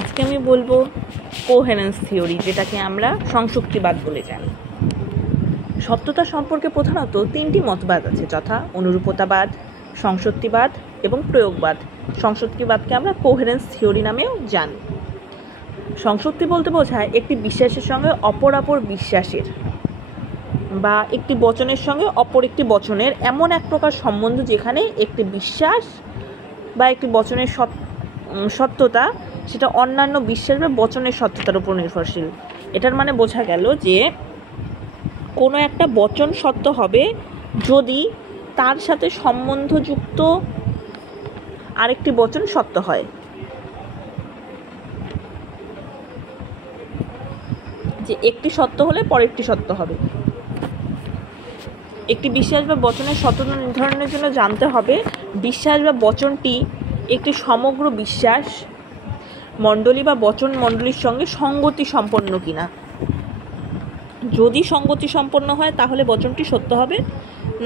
আজকে আমি বলবো কোহেরেন্স থিওরি, যেটাকে আমরা সংসক্তিবাদ বলে জানি। সত্যতা সম্পর্কে প্রধানত তিনটি মতবাদ আছে, যথা অনুরূপতাবাদ, সংসক্তিবাদ এবং প্রয়োগবাদ। সংসক্তিবাদকে আমরা কোহেরেন্স থিওরি নামেও জানি। সংসক্তি বলতে বোঝায় একটি বিশ্বাসের সঙ্গে অপর বিশ্বাসের বা একটি বচনের সঙ্গে অপর একটি বচনের এমন এক প্রকার সম্বন্ধ যেখানে একটি বিশ্বাস বা একটি বচনের সত্যতা সেটা অন্যান্য বিশ্বাস বা বচনের সত্যতার উপর নির্ভরশীল। এটার মানে বোঝা গেল যে কোনো একটা বচন সত্য হবে যদি তার সাথে সম্বন্ধযুক্ত আরেকটি বচন সত্য হয়। যে একটি সত্য হলে পরেরটি সত্য হবে। একটি বিশ্বাস বা বচনের সত্যতা নির্ধারণের জন্য জানতে হবে বিশ্বাস বা বচনটি একটি সমগ্র বিশ্বাস মণ্ডলী বা বচন মণ্ডলীর সঙ্গে সঙ্গতি সম্পন্ন কিনা। যদি সঙ্গতি সম্পন্ন হয় তাহলে বচনটি সত্য হবে,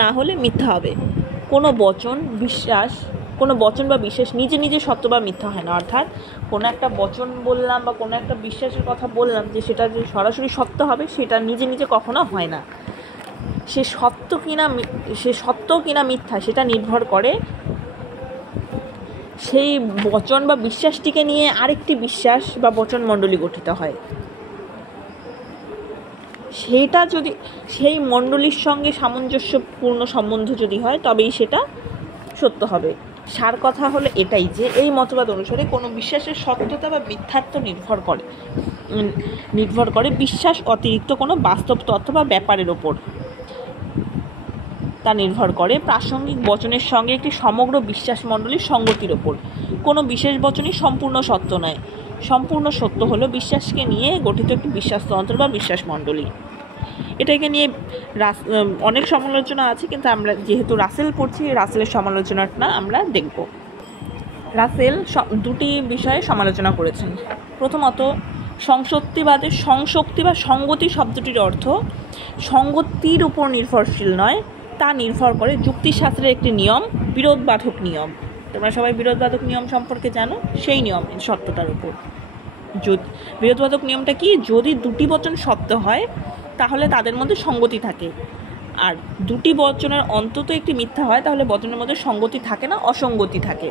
না হলে মিথ্যা হবে। কোনো বচন বা বিশ্বাস নিজে নিজে সত্য বা মিথ্যা হয় না। অর্থাৎ কোনো একটা বচন বললাম বা কোনো একটা বিশ্বাসের কথা বললাম যে সেটা যে সরাসরি সত্য হবে সেটা নিজে নিজে কখনো হয় না। সে সত্য কিনা মিথ্যা সেটা নির্ভর করে সেই বচন বা বিশ্বাসটিকে নিয়ে আরেকটি বিশ্বাস বা বচন মণ্ডলী গঠিত হয়। সেটা যদি সেই মণ্ডলীর সঙ্গে সামঞ্জস্যপূর্ণ সম্বন্ধ যদি হয় তবেই সেটা সত্য হবে। সার কথা হলো এটাই যে এই মতবাদ অনুসারে কোনো বিশ্বাসের সত্যতা বা মিথ্যাত্ব নির্ভর করে বিশ্বাস অতিরিক্ত কোনো বাস্তব তথ্য বা ব্যাপারের ওপর। তা নির্ভর করে প্রাসঙ্গিক বচনের সঙ্গে একটি সমগ্র বিশ্বাস মণ্ডলীর সঙ্গতির ওপর। কোনো বিশেষ বচনই সম্পূর্ণ সত্য নয়। সম্পূর্ণ সত্য হলো বিশ্বাসকে নিয়ে গঠিত একটি বিশ্বাসতন্ত্র বা বিশ্বাস মণ্ডলী। এটাকে নিয়ে অনেক সমালোচনা আছে, কিন্তু আমরা যেহেতু রাসেল পড়ছি, রাসেলের সমালোচনাটা আমরা দেখব। রাসেল দুটি বিষয়ে সমালোচনা করেছেন। প্রথমত, সংসক্তিবাদের সংসক্তি বা সঙ্গতি শব্দটির অর্থ সঙ্গতির উপর নির্ভরশীল নয়, তা নির্ভর করে যুক্তিশাস্ত্রের একটি নিয়ম, বিরোধবাধক নিয়ম। তোমরা সবাই বিরোধবাধক নিয়ম সম্পর্কে জানো, সেই নিয়ম সত্যতার উপর। বিরোধবাধক নিয়মটা কি? যদি দুটি বচন সত্য হয় তাহলে তাদের মধ্যে সঙ্গতি থাকে, আর দুটি বচনের অন্তত একটি মিথ্যা হয় তাহলে বচনের মধ্যে সঙ্গতি থাকে না, অসঙ্গতি থাকে।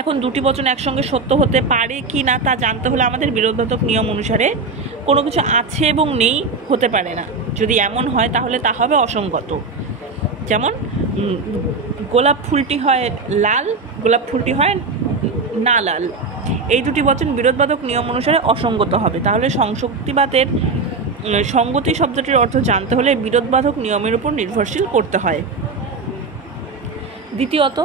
এখন দুটি বচন একসঙ্গে সত্য হতে পারে কি না তা জানতে হলে আমাদের বিরোধবাধক নিয়ম অনুসারে কোনো কিছু আছে এবং নেই হতে পারে না। যদি এমন হয় তাহলে তা হবে অসঙ্গত। যেমন গোলাপ ফুলটি হয় লাল, গোলাপ ফুলটি হয় না লাল। এই দুটি বচন বিরোধবাধক নিয়ম অনুসারে অসঙ্গত হবে। তাহলে সংসক্তিবাদের সঙ্গতি শব্দটির অর্থ জানতে হলে বিরোধবাধক নিয়মের উপর নির্ভরশীল করতে হয়। দ্বিতীয়ত,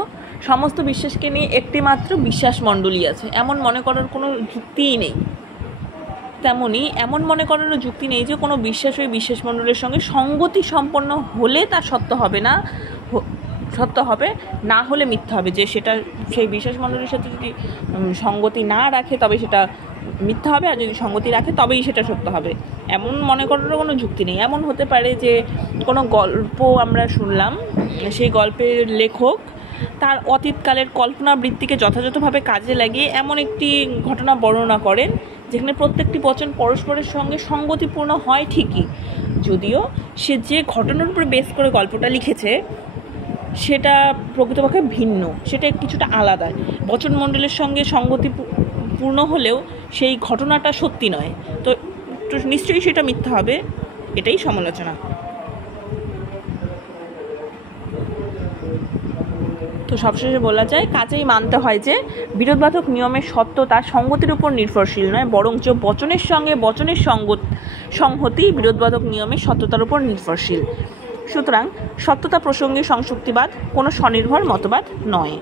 সমস্ত বিশ্বাসকে নিয়ে একটি মাত্র বিশ্বাস মণ্ডলী আছে এমন মনে করার কোনো যুক্তিই নেই। তেমনি এমন মনে করারও যুক্তি নেই যে কোনো বিশ্বাস ওই বিশ্বাস মণ্ডলীর সঙ্গে সঙ্গতি সম্পন্ন হলে তা সত্য হবে, না হলে মিথ্যা হবে। যে সেটা সেই বিশ্বাস মণ্ডলীর সাথে যদি সঙ্গতি না রাখে তবে সেটা মিথ্যা হবে, আর যদি সঙ্গতি রাখে তবেই সেটা সত্য হবে, এমন মনে করারও কোনো যুক্তি নেই। এমন হতে পারে যে কোনো গল্প আমরা শুনলাম, সেই গল্পের লেখক তার অতীতকালের কল্পনাবৃত্তিকে যথাযথভাবে কাজে লাগিয়ে এমন একটি ঘটনা বর্ণনা করেন যেখানে প্রত্যেকটি বচন পরস্পরের সঙ্গে সঙ্গতিপূর্ণ হয় ঠিকই, যদিও সে যে ঘটনার উপরে বেস করে গল্পটা লিখেছে সেটা প্রকৃতপক্ষে ভিন্ন, সেটা কিছুটা আলাদা। বচনমণ্ডলের সঙ্গে সঙ্গতিপূর্ণ হলেও সেই ঘটনাটা সত্যি নয়, তো নিশ্চয়ই সেটা মিথ্যা হবে। এটাই সমালোচনা। তো সবশেষে বলা যায়, কাজেই মানতে হয় যে বিরোধবাধক নিয়মের সত্যতা সঙ্গতির উপর নির্ভরশীল নয়, বরঞ্চ বচনের সঙ্গে বচনের সংহতি বিরোধবাধক নিয়মের সত্যতার উপর নির্ভরশীল। সুতরাং সত্যতা প্রসঙ্গে সংসক্তিবাদ কোনো স্বনির্ভর মতবাদ নয়।